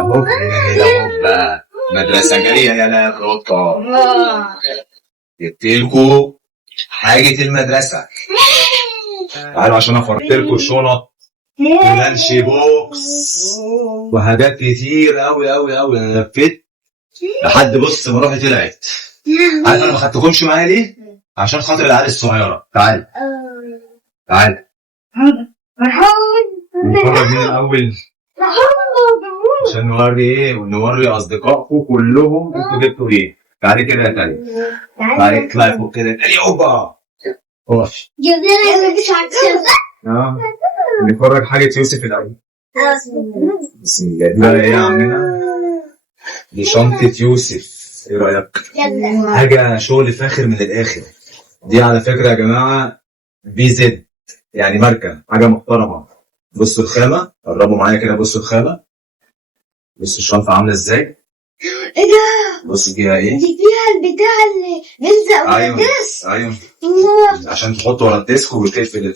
هوبا مدرسة جاية يا قطة. جبتلكوا حاجة المدرسة، تعالوا عشان افرجلكوا شنط ولانش بوكس وحاجات كتير اوي اوي اوي. انا لفيت لحد بص ما روحي طلعت. عارف انا ما خدتكمش معايا ليه؟ عشان خاطر العيال الصغيرة. تعال تعال نتفرج من الاول عشان نوري ايه ونوري اصدقائكم كلهم انتوا جبتوا ايه. تعالي كده يا تاني، تعالي اطلعي فوق كده. تعالي اوبا اقف. نتفرج حاجة يوسف الاول. بسم الله. ده ايه يا عمنا؟ دي شنطة يوسف. ايه رأيك؟ حاجة شغل فاخر من الاخر. دي على فكرة يا جماعة بي زد، يعني ماركة، حاجة محترمة. بصوا الخامة، قربوا معايا كده. بصوا الخامة، بصوا الشنطة عاملة ازاي. ايه ده؟ بصوا فيها ايه؟ دي فيها البتاع اللي بيلزق ورا الديسك. ايوه عشان تحطه ورا الديسك وتقفل.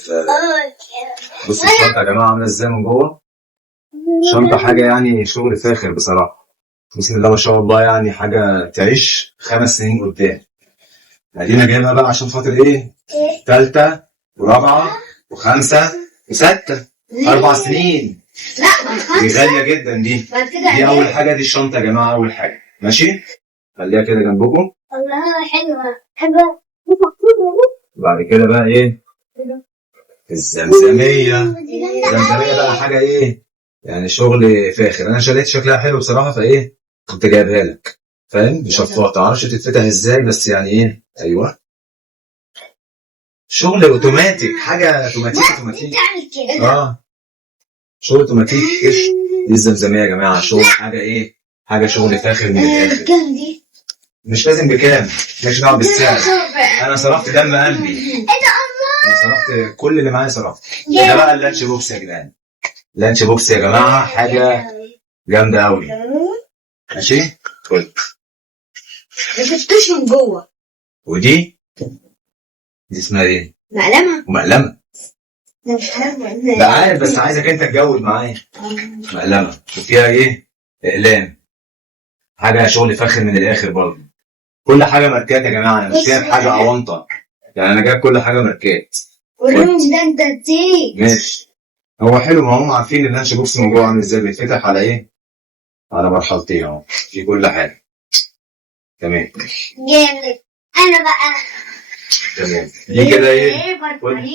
بصوا الشنطة يا جماعة عاملة ازاي من جوه. شنطة حاجة يعني شغل فاخر بصراحة، بسم الله ما شاء الله. يعني حاجة تعيش 5 سنين قدام. ادينا جايبها بقى عشان خاطر ايه؟ ثالثة ورابعة وخمسة وستة، 4 سنين. لا دي غالية جدا. دي أول حاجة. دي الشنطة يا جماعة أول حاجة. ماشي، خليها كده جنبكم. والله حلوة. بعد كده بقى إيه؟ الزمزمية. الزمزمية بقى حاجة إيه؟ يعني شغل فاخر. أنا شريت شكلها حلو بصراحة، فإيه كنت جايبها لك. فاهم؟ مشفطة، معرفش تتفتح إزاي بس يعني إيه. أيوه شغل أوتوماتيك، حاجة أوتوماتيك. شغل اوتوماتيك. دي الزمزمية يا جماعة شغل حاجة ايه؟ حاجة شغل فاخر من الاخر. مش لازم بكام، مش دعوة بالسعر. انا صرفت دم قلبي، انا صرفت كل اللي معايا صرفت. ده بقى اللانش بوكس يا جدعان. اللانش بوكس يا جماعة حاجة جامدة قوي. ماشي، خد. ما شفتوش من جوه. ودي اسمها ايه؟ مقلمة. لا عارف، بس عايزك انت تجود معايا. مقلمة وفيها ايه؟ اقلام. حاجة شغل فاخر من الاخر برضه. كل حاجة ماركات يا جماعة. انا مش جايب حاجة اونطة، يعني انا جايب كل حاجة ماركات. والرمز ده انت تيجي ماشي. هو حلو، ما هم عارفين اللانش بوكس من جوه عامل ازاي. بيتفتح على ايه؟ على مرحلتين اهو، في كل حاجة. تمام جامد. انا بقى تمام. دي كده ايه؟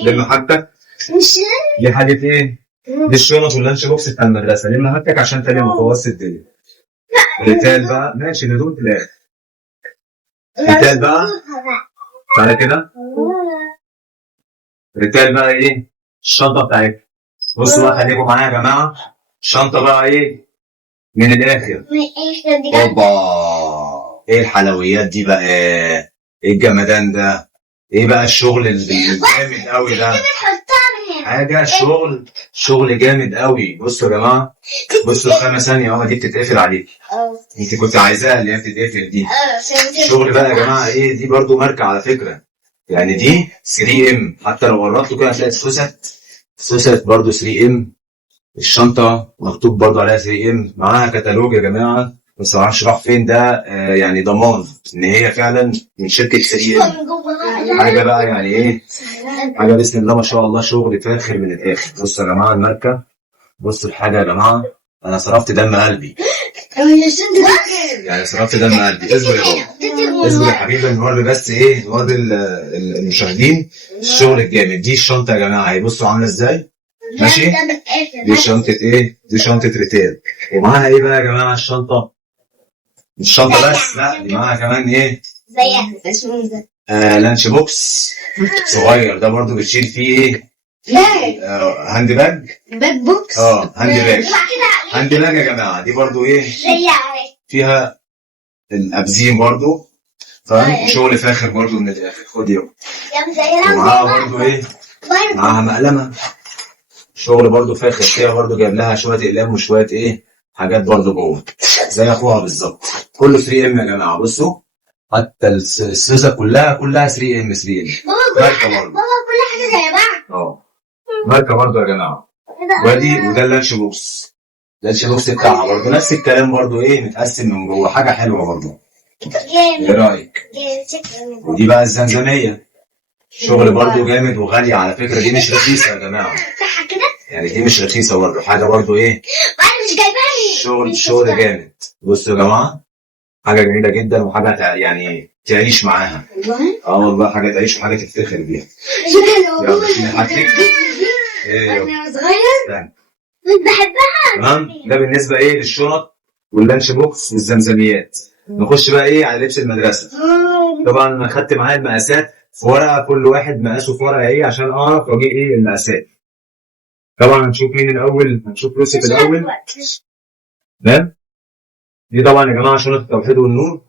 لما حاجتك دي حاجة ايه؟ دي الشنط واللانش بوكس بتاع المدرسة. لما حاجتك عشان تاني متوسط الدنيا. ريتال بقى ماشي، ندوم في الاخر. ريتال بقى تعالى كده. ريتال بقى ايه؟ الشنطة بتاعتك. بصوا بقى، خليكم معايا يا جماعة. الشنطة بقى ايه؟ من الاخر. اوبا، ايه الحلويات دي بقى؟ ايه الجمدان ده؟ ايه بقى الشغل الجامد قوي ده؟ حاجة شغل جامد قوي. بصوا يا جماعة، بصوا الخامة ثانية اهو، دي بتتقفل عليك. انت كنت عايزاها اللي هي بتتقفل دي. الشغل بقى يا جماعة ايه؟ دي برضو ماركة على فكرة، يعني دي 3M. حتى لو قربت كده هتلاقي سوست برضو 3M. الشنطة مكتوب برضو عليها 3M. معاها كتالوج يا جماعة، بس معرفش راح فين ده. يعني ضمان ان هي فعلا من شركة 3M. حاجة بقى يعني ايه؟ حاجة بسم الله ما شاء الله شغل فاخر من الاخر. بصوا يا جماعة الماركة، بصوا الحاجة يا جماعة. انا صرفت دم قلبي، يعني صرفت دم قلبي. اصبر يا بابا، اصبر يا حبيبي. نوري بس ايه، نوري المشاهدين الشغل الجامد. دي الشنطة يا جماعة، بصوا عاملة ازاي. ماشي، دي شنطة ايه؟ دي شنطة ريتيل. ومعاها ايه بقى يا جماعة الشنطة؟ مش شنطة بس، لا دي معاها كمان ايه؟ زيها. لانش بوكس صغير. ده برضو بتشيل فيه ايه؟ هاند باج. بوكس. هاند باج يا جماعة. دي برضو ايه؟ فيها الابزيم برضو، فاهم؟ شغل فاخر برضو من الاخر. خد يوم. ومعاها برضو ايه؟ معاها مقلمة، شغل برضو فاخر فيها. برضو جايب لها شوية اقلام وشوية ايه حاجات برضو جوه، زي اخوها بالظبط. كله 3M يا جماعة. بصوا حتى السوسة كلها 3M. ماركة برضو. بابا كل حاجة زي بعض. ماركة برضو يا جماعة. وادي وده اللانش بوكس. اللانش بوكس بتاعها برضه نفس الكلام برضه ايه متقسم من جوه، حاجه حلوه برضه. ايه جامد رايك؟ جامد شكرا. ودي بقى الزمزميه، شغل برضه جامد وغاليه على فكره، دي مش رخيصه يا جماعه، صح كده؟ يعني دي مش رخيصه برضه، حاجه برضه ايه وانا مش جايباها شغل جامد. بصوا يا جماعه، حاجه جميله جدا وحاجه يعني تعيش معاها. والله؟ والله حاجه تعيش وحاجه تفتخر بيها. يلا شيل حاجتك. ايه وانا صغير استنى. كنت بحبها. تمام، ده بالنسبه ايه للشنط واللانش بوكس والزمزميات. نخش بقى ايه على لبس المدرسه. طبعا انا خدت معايا المقاسات في ورقه، كل واحد مقاسه في ورقه ايه عشان اعرف اجيب ايه المقاسات. طبعا هنشوف مين الاول، هنشوف يوسف الاول. تمام. دي طبعا يا جماعه شنط التوحيد والنور،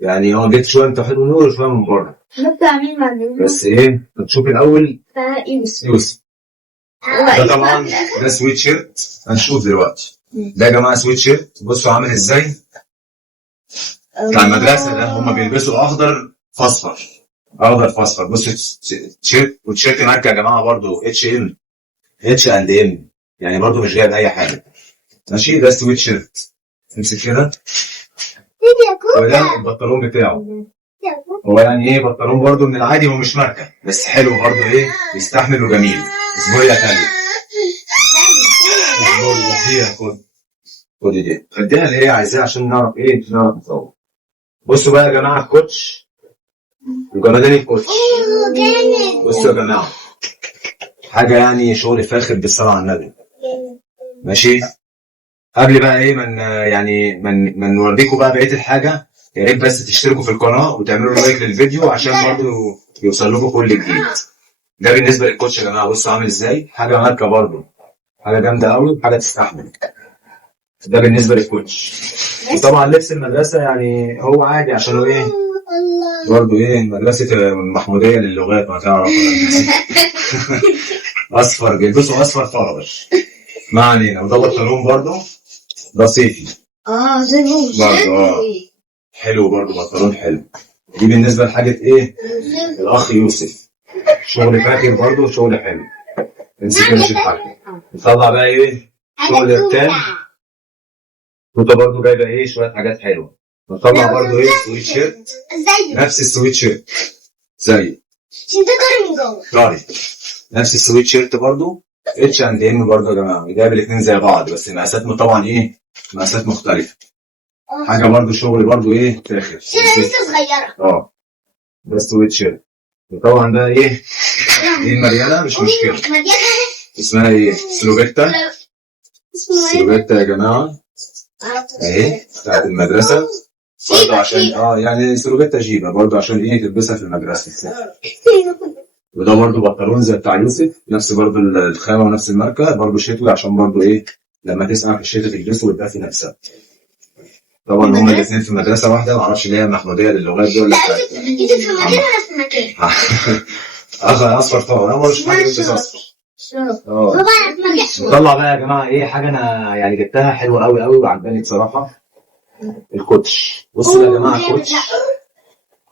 يعني جبت شويه من التوحيد والنور وشويه من بره، بتاع مين معلم؟ بس ايه هنشوف الاول بتاع يوسف. ده طبعا ده سويت شيرت، هنشوف دلوقتي. ده يا جماعه سويت شيرت، بصوا عامل ازاي بتاع المدرسه، ده هما بيلبسوا اخضر فاصفر، اخضر فاصفر. بصوا تيشيرت، والتيشيرت ماركه يا جماعه برضو H&M، يعني برضو مش جايب اي حاجه. ماشي، ده سويت شيرت، امسك كده. وده البنطلون بتاعه، هو يعني ايه بنطلون برضو من العادي، هو مش ماركه بس حلو برضو ايه، يستحمل وجميل. اسبوعيه ثانيه خدي دي، خديها اللي هي عايزاها عشان نعرف ايه، نعرف نصور. بصوا بقى يا جماعه الكوتش وجمدان الكوتش. بصوا يا جماعه، حاجه يعني شغل فاخر بالصلاه على النبي. ماشي، قبل بقى ايه من نوريكم بقى بقيه الحاجه، يا ريت بس تشتركوا في القناه وتعملوا لايك للفيديو عشان برضو يوصل لكم كل جديد. ده بالنسبه للكوتش يا جماعه، بصوا عامل ازاي، حاجه ماركه برضو، حاجه جامده قوي، حاجه تستحمل. ده بالنسبه للكوتش. وطبعا لبس المدرسه يعني هو عادي عشان هو ايه برضه ايه مدرسه المحموديه للغات، ما تعرف اصفر، بيلبسوا اصفر طرش، ما علينا. وده بنطلون برضه، ده صيفي زي برضه حلو برضه، بنطلون حلو. دي بالنسبه لحاجه ايه الاخ يوسف، شغل فاكر برضه، شغل حلو. امسك مش الحاجه، نطلع بقى ايه شغل التام. وده برضه جايبه ايه شويه حاجات حلوه. نطلع برضه ايه سويت شيرت، نفس السويت شيرت زي من جوه طاري، نفس السويت شيرت برضه H&M برضه يا جماعه، جايب الاثنين زي بعض بس مقاسات طبعا ايه مقاسات مختلفه. حاجه برضه شغل برضه ايه فاخر، لسه صغيره. ده السويت شيرت. وطبعا ده ايه دي المريانه مش مشكله، اسمها ايه سلوبيتا. سلوبيتا يا جماعه اهي بتاعت المدرسه برضه عشان يعني سلوبيتا جيبه برضه عشان ايه تلبسها في المدرسه. وده برضه بنطلون زي بتاع يوسف، نفس برضه الخامه ونفس الماركه، برضه شتوي عشان برضه ايه لما تسقع في الشتاء تلبسه ويبقى في نفسها. طبعا هما الاثنين في مدرسه واحده، ما اعرفش اللي هي محموديه للغات دي ولا لا دي في مكان ولا في مكان. اصفر طبعا، هو مش حاجه يلبس اصفر. نطلع بقى يا جماعه ايه حاجه انا يعني جبتها حلوه قوي قوي وعجباني بصراحه، الكوتش. بصوا يا جماعه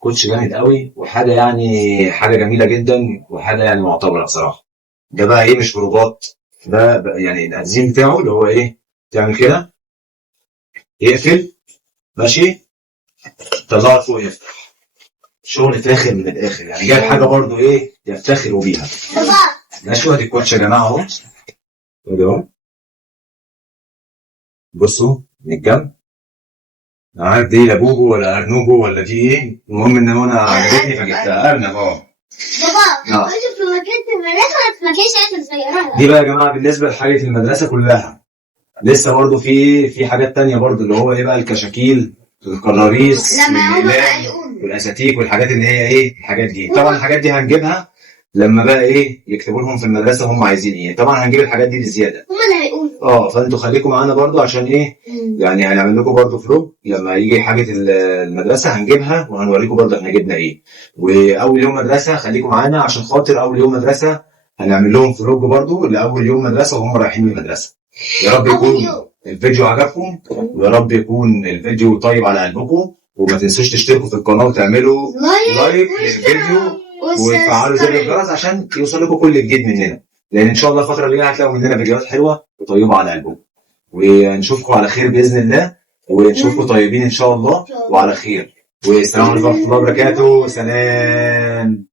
كوتش جامد قوي، وحاجه يعني حاجه جميله جدا، وحاجه يعني معتبره بصراحه. ده بقى ايه مش بروبات، ده يعني التنظيم بتاعه اللي هو ايه تعمل كده يقفل، ماشي، طلعه فوق يفتح، شغل فاخر من الاخر، يعني جايب حاجه برضو ايه يفتخروا بيها. ماشي، وادي الكوتش يا جماعه اهو، اهو بصوا من الجنب، انا عارف دي لا بوبو ولا ارنوبو ولا دي ايه، المهم ان انا عجبتني فجبتها ارنب بابا كنت في مكان المدرسه ولا في مكان شقه صغيره؟ دي بقى يا جماعه بالنسبه لحاجه المدرسه كلها. لسه برضو في حاجات تانية برضو اللي هو ايه بقى الكشاكيل، الكراريس والاساتيك والحاجات اللي هي ايه الحاجات دي. طبعا الحاجات دي هنجيبها لما بقى ايه يكتبوا لهم في المدرسه هم عايزين ايه، طبعا هنجيب الحاجات دي بزياده، هم اللي هيقولوا. فانتوا خليكم معانا برضو عشان ايه يعني هنعمل لكم برضو فلوج لما يجي حاجه المدرسه هنجيبها وهنوريكم برضو احنا جبنا ايه. واول يوم مدرسه خليكم معانا عشان خاطر اول يوم مدرسه هنعمل لهم فلوج برضو لاول يوم مدرسه وهم رايحين المدرسه. يا رب يكون الفيديو عجبكم، ويا رب يكون الفيديو طيب على قلبكم، وما تنسوش تشتركوا في القناه وتعملوا لايك للفيديو وتفعلوا زر الجرس عشان يوصل لكم كل جديد مننا، لان ان شاء الله الفتره اللي جايه هتلاقوا مننا فيديوهات حلوه وطيبه على قلبكم. ونشوفكم على خير باذن الله، ونشوفكم طيبين ان شاء الله وعلى خير. والسلام عليكم ورحمه الله وبركاته. سلام.